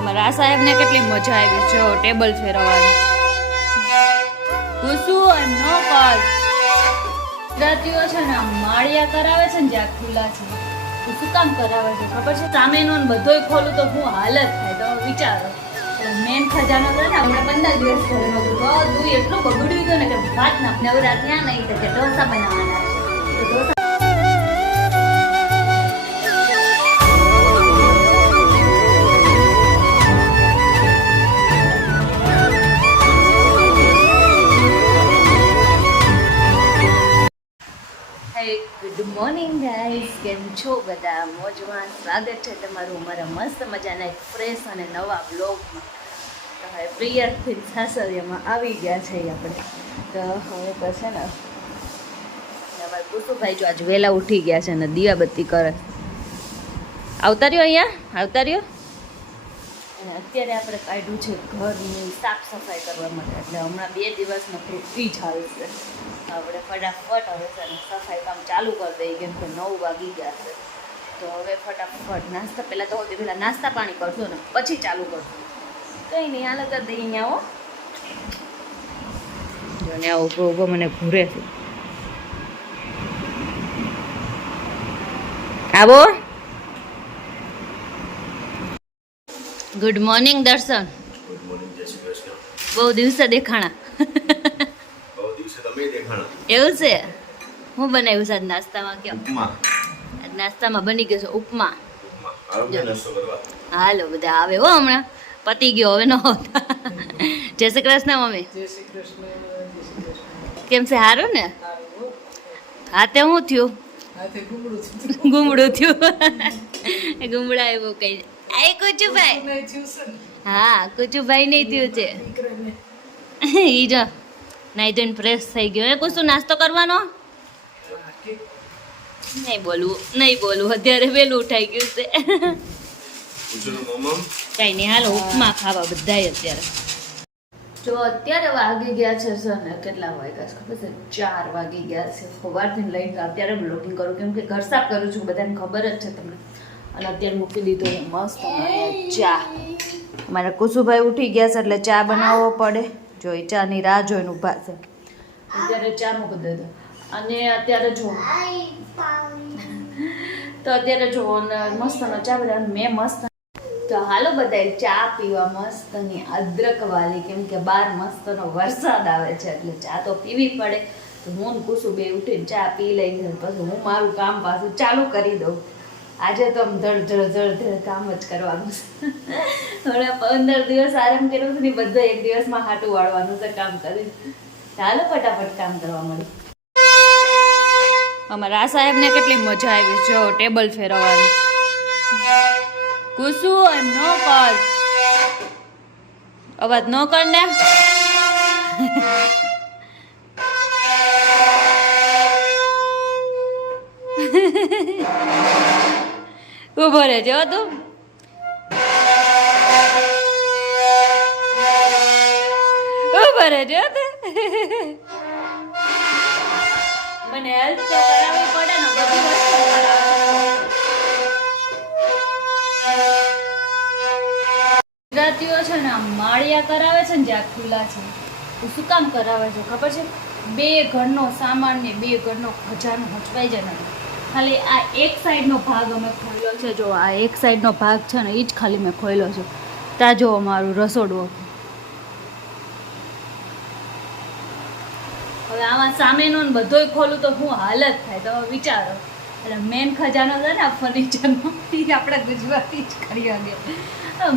અમારા સાહેબને કેટલી મજા આવી જો ટેબલ ફેરવવાની. કુસુ નો કર ગુજરાતીઓ છે ને માળિયા કરાવે છે ને જ્યાં ખુલ્લા છે તો શું કામ કરાવે છે ખબર છે? સામેનો બધોય ખોલું તો હું હાલત થાય તો વિચારો. મેન ખજાનો તો ને આપણે 15 દિવસ કરેલો હતો બધું એટલું બગડ્યું હતું ને કે વાત ના નવરા ત્યાં નહીં તો કે ઢોસા બનાવવાના છે તો ઢોસા ગુડ મોર્નિંગ ગાઈઝ, કેમ છો બધા? મોજમાં સ્વાગત છે તમારું અમારા મસ્ત મજાના એક ફ્રેશ અને નવા બ્લોગમાં. તો હવે પ્રિયરથી સાસરિયામાં આવી ગયા છે આપણે. તો હવે તો છે ને અમારા કુસુભાઈ જો આજ વહેલા ઉઠી ગયા છે ને દીવાબત્તી કરે. આવતા રહ્યો અહીંયા, આવતા રહ્યો. અને અત્યારે આપણે કાઢ્યું છે ઘરની સાફ સફાઈ કરવા માટે, એટલે હમણાં 2 દિવસમાં થોડું જ હાલશે. આપણે ફટાફટ હવે સફાઈ કામ ચાલુ કરી દઈએ કેમ કે 9 વાગી ગયા છે. તો હવે ફટાફટ નાસ્તા પહેલાં તો સૌથી પહેલાં નાસ્તા પાણી કરશો ને પછી ચાલુ કરશું. કંઈ નહીં, હાલ કરી દઈએ. અહીંયા આવો જો ને આવો ઊભો ઊભો મને ઘૂરે છે. આવો. ગુડ મોર્નિંગ દર્શન. ગુડ મોર્નિંગ, જય શ્રી કૃષ્ણ. બહુ દિવસે દેખાણા. બહુ દિવસે તમે દેખાણા. એવું છે? હું બનાવ્યું છે આજ નાસ્તામાં? કેમ ઉપમા. આજ નાસ્તામાં બની ગયો છે ઉપમા. ઉપમા આવો ને નાસ્તો કરવા. હાલો બધા આવે હો, હમણાં પતી ગયો હવે ન હોતા. જય શ્રી કૃષ્ણ મમ્મી. જય શ્રી કૃષ્ણ. જય શ્રી કૃષ્ણ. કેમ છે? સારું ને? હાથે શું થયું? હાથે ગુમડું થયું. ગુમડું થયું. ગુમડા એવું કઈ આય કુચુભાઈ. નહીં થયું છે ને. હા કુચુભાઈ નહીં થયું છે. દીકરાને ઈ જો નાઈ ધોઈને ફ્રેશ થઈ ગયો. એ કુશું નાસ્તો કરવાનો નહીં બોલવું અત્યારે વહેલું ઉઠાઈ ગયું છે. પૂછોનું મમ્મા. કઈ નહીં, હાલો ઉપમા ખાવા બધાય અત્યારે. જો અત્યારે વાગી ગયા છે સર ને કેટલા વાગ્યા છે ખબર છે? 4 વાગી ગયા છે. સવારથી લઈને અત્યારે બ્લોગિંગ કરું કેમ કે ઘર સાફ કરું છું, બધાને ખબર જ છે તમને. અને અત્યારે મૂકી દીધો મસ્ત ચા. અમારા કુસુભાઈ ઉઠી ગયા છે એટલે ચા બનાવવો પડે. જો એ ચાની રાહ જોઈને ઊભા છે. અત્યારે ચા મૂકી દીધો. અને અત્યારે જો તો અત્યારે જો મસ્તનો ચા બધા મેં મસ્ત. તો હાલો બધા ચા પીવા મસ્તની અદરક વાળી, કેમ કે બહાર મસ્તનો વરસાદ આવે છે એટલે ચા તો પીવી પડે. તો હું ને કુસુ બે ઉઠીને ચા પી લઈ પછી હું મારું કામ પાછું ચાલુ કરી દઉં. આજે તો આમ ધડ કામ જ કરવાનું છે. હમણાં 15 દિવસ આરામ કર્યો છે ને બધા એક દિવસમાં હાટું વાળવાનું છે કામ કરી. ચાલો ફટાફટ કામ કરવા મળ્યું. અમારા સાહેબને કેટલી મજા આવી જો ટેબલ ફેરવવાની. કુસુ નો કર અવાજ ન કર ને. ઉભો રહે જો તું. ઉભો રહે જો તું. મને હેલ્પ તો કરાવવી પડે ને, બધી વસ્તુ ગુજરાતીઓ છે ને માળિયા કરાવે છે ને જ્યાં ખુલ્લા છે તો શું કામ કરાવે છે ખબર છે? 2 ઘરનો સામાન ને 2 ઘરનો ખજાનો હચવાઈ જાય ને. ખાલી આ એક સાઈડનો ભાગ અમે ખોલ્યો છે. જો આ એક સાઈડનો ભાગ છે ને એ જ ખાલી મેં ખોલ્યો છે. ત્યાં જો અમારું રસોડું. હવે આમાં સામેનો ને બધોય ખોલું તો હું હાલત થાય તો વિચારો. એટલે મેન ખજાનો છે ને આ ફર્નિચરનો એ આપણા ગુજરાતી જ કરી શકે.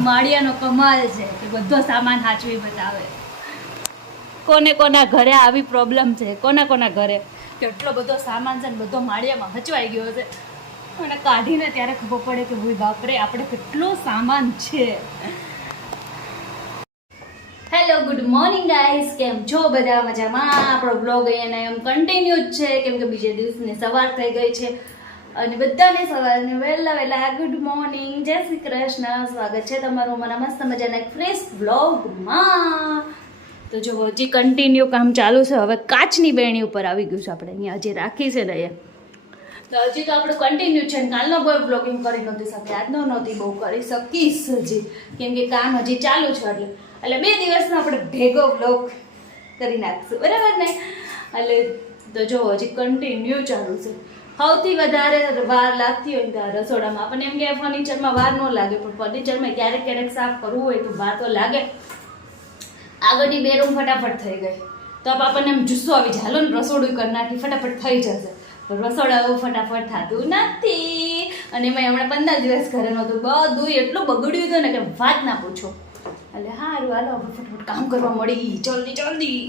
માળિયાનો કમાલ છે કે બધો સામાન હાચવી બતાવે. કોને કોના ઘરે આવી પ્રોબ્લેમ છે? કોના ઘરે કેટલો બધો સામાન છે ને બધો માળિયામાં હચવાઈ ગયો છે અને કાઢીને ત્યારે ખબર પડે કે ભાઈ બાપરે આપણે કેટલો સામાન છે. હેલો ગુડ મોર્નિંગ ગાઈઝ, કેમ છો બધા? મજામાં? આપણો બ્લોગ અહીંયા એમ કન્ટિન્યુ જ છે કેમ કે બીજે દિવસની સવાર થઈ ગઈ છે અને બધાને સવારને વહેલા ગુડ મોર્નિંગ, જય શ્રી કૃષ્ણ. સ્વાગત છે તમારું અમારા મસ્ત મજાના એક ફ્રેશ બ્લોગમાં. તો જો હજી કન્ટિન્યુ કામ ચાલુ છે. હવે કાચની બેણી ઉપર આવી ગયું છે આપણે અહીંયા જે રાખી છે ને એ. તો હજી તો આપણે કન્ટિન્યુ છે ને કાલનો બ્લોગિંગ કરી નહોતી શકી, આજનો નહોતી બહુ કરી શકીશ હજી, કેમ કે કામ હજી ચાલુ છે એટલે 2 દિવસનો આપણે ભેગો બ્લોગ કરી નાખશું, બરાબર ને? એટલે તો જો હજી કન્ટિન્યુ ચાલુ છે. સૌથી વધારે વાર લાગતી હોય ત્યાં રસોડામાં, આપણને એમ કે ફર્નિચરમાં વાર ન લાગે, પણ ફર્નિચરમાં ક્યારેક ક્યારેક સાફ કરવું હોય તો વાર તો લાગે. આગળની 2 રૂમ ફટાફટ થઈ ગઈ તો આપણને એમ જુસ્સો આવી જાય, હાલો ને રસોડું કરી નાખી, ફટાફટ થઈ જશે. પણ રસોડા એવું ફટાફટ થતું નથી, અને એમાં હમણાં 15 દિવસ ઘરે નહોતું, બધું એટલું બગડ્યું હતું ને કે વાત ના પૂછો. એટલે સારું હાલો ફટાફટ કામ કરવા મળી, જલ્દી.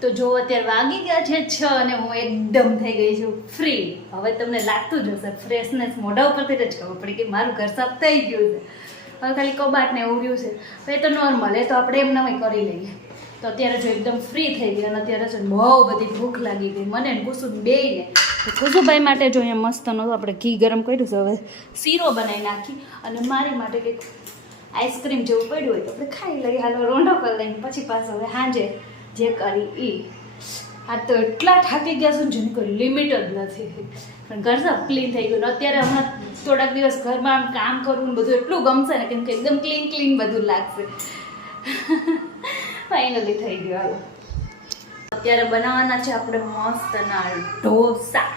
તો જો અત્યારે વાગી ગયા છે 6 અને હું એકદમ થઈ ગઈ છું ફ્રી. હવે તમને લાગતું જ હશે ફ્રેશનેસ મોઢા ઉપરથી જ ખબર પડી કે મારું ઘર સાફ થઈ ગયું છે. હવે ખાલી કબાટને એવું રહ્યું છે, તો એ તો નોર્મલ, એ તો આપણે એમ નવી કરી લઈએ. તો અત્યારે જો એકદમ ફ્રી થઈ ગઈ અને અત્યારે છે બહુ બધી ભૂખ લાગી ગઈ મને ને કુસુમ બેયને. તો કુસુભાઈ માટે જો અહીંયા મસ્તનો આપણે ઘી ગરમ કર્યું છે, હવે શીરો બનાવી નાખી, અને મારી માટે કંઈક આઈસ્ક્રીમ જેવું પડ્યું હોય તો આપણે ખાઈ લઈએ. હાલો રોંઢો કરી લઈને પછી પાછો હવે સાંજે જે કરી એ. આ તો એટલા થાકી ગયા છું જેની કોઈ લિમિટ જ નથી, પણ ઘર સાફ ક્લીન થઈ ગયું. અત્યારે હમણાં થોડાક દિવસ ઘરમાં આમ કામ કરવું બધું એટલું ગમશે ને, કેમ કે એકદમ ક્લીન બધું લાગશે. ફાઇનલી થઈ ગયું. હાલો અત્યારે બનાવવાના છે આપણે મસ્તના ઢોસા.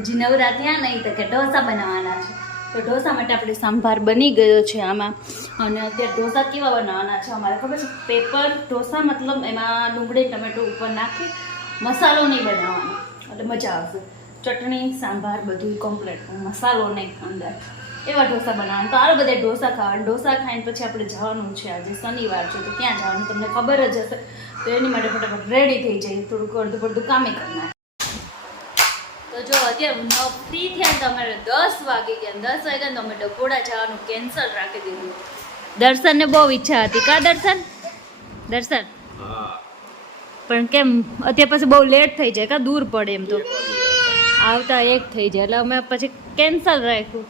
હજી નવરા ત્યાં નહીં તો કે ઢોસા બનાવવાના છે. તો ઢોસા માટે આપણે સંભાર બની ગયો છે આમાં. અને અત્યારે ઢોસા કેવા બનાવવાના છે અમારે ખબર છે? પેપર ઢોસા, મતલબ એમાં ડુંગળી ટમેટો ઉપર નાખી, મસાલો નહીં બનાવવાનો, એટલે મજા આવશે. ચટણી સાંભાર બધું કમ્પ્લીટ, મસાલો નહીં અંદર, એવા ઢોસા બનાવવાના. તો આ બધા ઢોસા ખાવાના. ઢોસા ખાઈને પછી આપણે જવાનું છે, આજે શનિવાર છે તો ક્યાં જવાનું તમને ખબર જ હશે. તો એની માટે ફટાફટ રેડી થઈ જાય, થોડુંક અડધું કામે કરી નાખે. તો જો અત્યારે ફ્રી થયા તો અમારે 10 વાગી ગયા. 10 વાગ્યા તો અમે ડકોડા જવાનું કેન્સલ રાખી દીધું. દર્શનને બહુ ઈચ્છા હતી, કા દર્શન? પણ કેમ અત્યારે પછી બહુ લેટ થઈ જાય, કા દૂર પડે એમ તો આવતા 1 થઈ જાય, એટલે અમે પછી કેન્સલ રાખ્યું.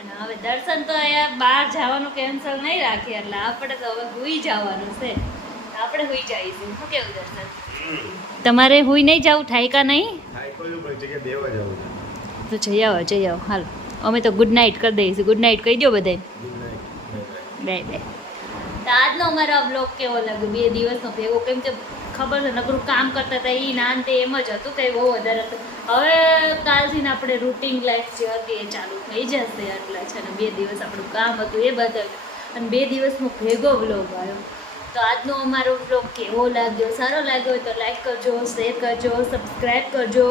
અને હવે દર્શન તો અહીંયા બહાર જવાનું કેન્સલ નહીં રાખીએ, એટલે આપણે તો હવે હુઈ જવાનું છે. આપણે હુઈ જઈશું. શું કેવું દર્શન? તમારે હુઈ નહીં જવું? થાય કા નહીં? તો જઈ આવો હાલ. અમે તો ગુડ નાઇટ કરી દઈશું. ગુડ નાઇટ કહી દો બધાને. બાય. તો આજનો અમારો બ્લોગ કેવો લાગ્યો? 2 દિવસનો ભેગો, કેમ કે ખબર છે નકરું કામ કરતા હતા એ નાન તે એમ જ હતું, કંઈ બહુ વધારે હતું. હવે કાલથી આપણે રૂટીન લાઈફ જે હતી એ ચાલુ થઈ જશે. એટલે છે ને 2 દિવસ આપણું કામ હતું એ બતાવ્યું, અને 2 દિવસનો ભેગો બ્લોગ આવ્યો. તો આજનો અમારો બ્લોગ કેવો લાગ્યો? સારો લાગ્યો હોય તો લાઈક કરજો, શેર કરજો, સબસ્ક્રાઈબ કરજો,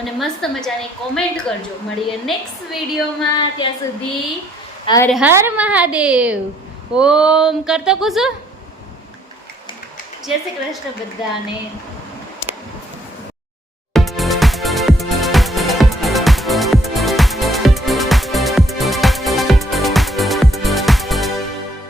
અને મસ્ત મજાની કોમેન્ટ કરજો. મળીએ નેક્સ્ટ વિડીયોમાં. ત્યાં સુધી હર હર મહાદેવ. ઓમ કરતો કુસુ. જય શ્રી કૃષ્ણ બધાને.